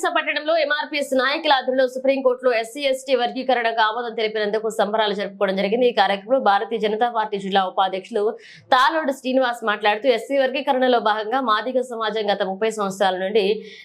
So. MRPS నాయకుల ఆధ్వర్యంలో సుప్రీంకోర్టులో ఎస్సీ ఎస్టీ వర్గీకరణకు ఆమోదం తెలిపినందుకు సంబరాలు జరుపుకోవడం జరిగింది. ఈ కార్యక్రమంలో భారతీయ జనతా పార్టీ జిల్లా ఉపాధ్యక్షులు తాలోడు శ్రీనివాస్ మాట్లాడుతూ ఎస్సీ వర్గీకరణలో భాగంగా మాదిగ సమాజం గత ముప్పై సంవత్సరాల నుండి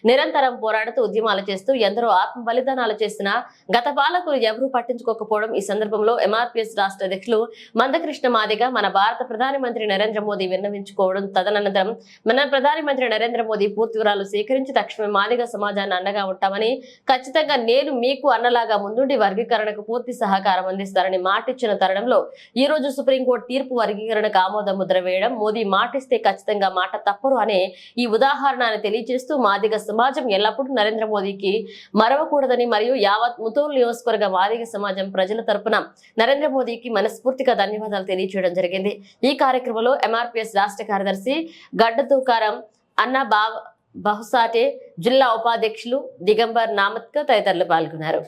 నిరంతరం పోరాడుతూ ఉద్యమాలు చేస్తూ ఎందరో ఆత్మ బలిదానాలు చేసిన గత పాలకులు ఎవరూ పట్టించుకోకపోవడం ఈ సందర్భంలో ఎంఆర్పీఎస్ రాష్ట్ర అధ్యక్షులు మందకృష్ణ మాదిగ మన భారత ప్రధానమంత్రి నరేంద్ర మోదీ విన్నవించుకోవడం తదనంతరం మన ప్రధానమంత్రి నరేంద్ర మోదీ పూర్తి వివరాలు సేకరించి తక్షణమే మాదిగ సమాజాన్ని అండగా ఉంటామని ఖచ్చితంగా నేను మీకు అన్నలాగా ముందుండి వర్గీకరణకు పూర్తి సహకారం అందిస్తారని మాటిచ్చిన తరుణంలో ఈ రోజు సుప్రీంకోర్టు తీర్పు వర్గీకరణకు ఆమోద ముద్ర వేయడం మోదీ మాటిస్తే ఖచ్చితంగా మాట తప్పరు అనే ఈ ఉదాహరణ అని తెలియజేస్తూ మాదిగ సమాజం ఎల్లప్పుడూ నరేంద్ర మోదీకి మరవకూడదని మరియు యావత్ ముతూరు నియోజకవర్గ మాదిగ సమాజం ప్రజల తరపున నరేంద్ర మోదీకి మనస్ఫూర్తిగా ధన్యవాదాలు తెలియజేయడం జరిగింది. ఈ కార్యక్రమంలో ఎంఆర్పిఎస్ రాష్ట్ర కార్యదర్శి గడ్డ తూకారం అన్న బావ బహుసాటే జిల్లా ఉపాధ్యక్షులు దిగంబర్ నామత్క తదితరులు పాల్గొన్నారు.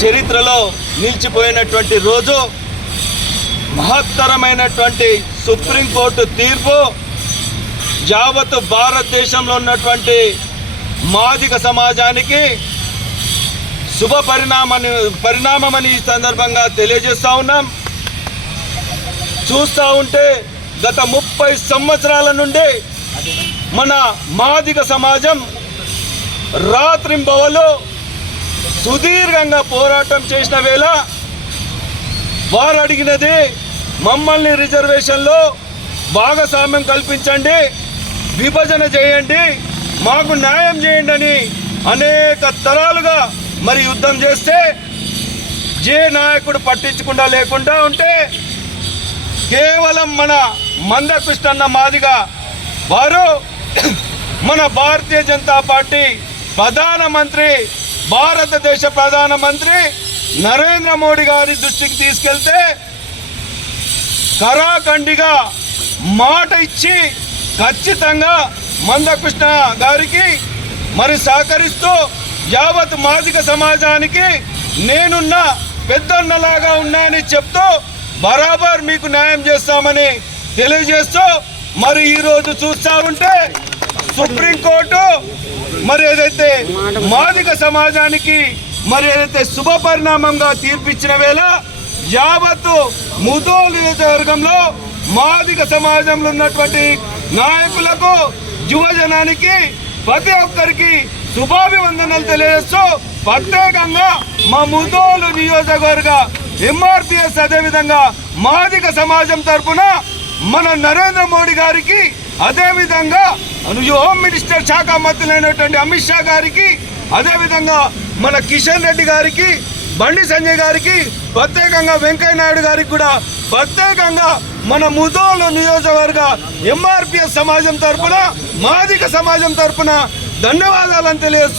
చరిత్రలో నిలిచిపోయినటువంటి రోజు మహత్తరమైనటువంటి సుప్రీంకోర్టు తీర్పు యావత్ భారతదేశంలో ఉన్నటువంటి మాదిక సమాజానికి శుభ పరిణామని పరిణామమని ఈ సందర్భంగా తెలియజేస్తా ఉన్నాం. చూస్తూ ఉంటే గత ముప్పై సంవత్సరాల నుండి మన మాదిక సమాజం రాత్రింబవలు సుదీర్ఘంగా పోరాటం చేసిన వేళ వారు అడిగినది మమ్మల్ని రిజర్వేషన్లో భాగస్వామ్యం కల్పించండి విభజన చేయండి మాకు న్యాయం చేయండి అని అనేక తరాలుగా మరి యుద్ధం చేస్తే జే నాయకుడు పట్టించకుండా లేకుండా ఉంటే కేవలం మన మందకృష్ణన్న మాదిగా వారు మన భారతీయ జనతా పార్టీ ప్రధానమంత్రి భారతదేశ ప్రధానమంత్రి నరేంద్ర మోడీ గారి దృష్టికి తీసుకెళ్తే కరాఖండిగా మాట ఇచ్చి ఖచ్చితంగా మందకృష్ణ గారికి మరి సహకరిస్తూ యావత్ మాదిక సమాజానికి నేనున్న పెద్దన్నలాగా ఉన్నానని చెప్తూ బరాబర్ మీకు న్యాయం చేస్తామని తెలియజేస్తూ మరి ఈరోజు చూస్తా ఉంటే సుప్రీంకోర్టు మరి ఏదైతే మాదిక సమాజానికి మరి ఏదైతే శుభ పరిణామంగా తీర్పిచ్చిన వేళ యావత్తు ముదో నియోజకవర్గంలో మాదిక సమాజంలో ఉన్నటువంటి నాయకులకు యువజనానికి ప్రతి ఒక్కరికి శుభాభివందనలు తెలియజేస్తూ ప్రత్యేకంగా మా ముదోలు నియోజకవర్గ ఎంఆర్పిఎస్ అదేవిధంగా మాదిక సమాజం తరఫున మన నరేంద్ర మోడీ గారికి అదేవిధంగా హోమ్ మినిస్టర్ శాఖ మంత్రులైనటువంటి అమిత్ షా గారికి అదేవిధంగా మన కిషన్ రెడ్డి గారికి బండి సంజయ్ గారికి ప్రత్యేకంగా వెంకయ్య నాయుడు గారికి కూడా ప్రత్యేకంగా మన ముదోలు నియోజకవర్గ ఎంఆర్పిఎస్ సమాజం తరపున మాదిక సమాజం తరఫున ధన్యవాదాలను తెలియజేస్తూ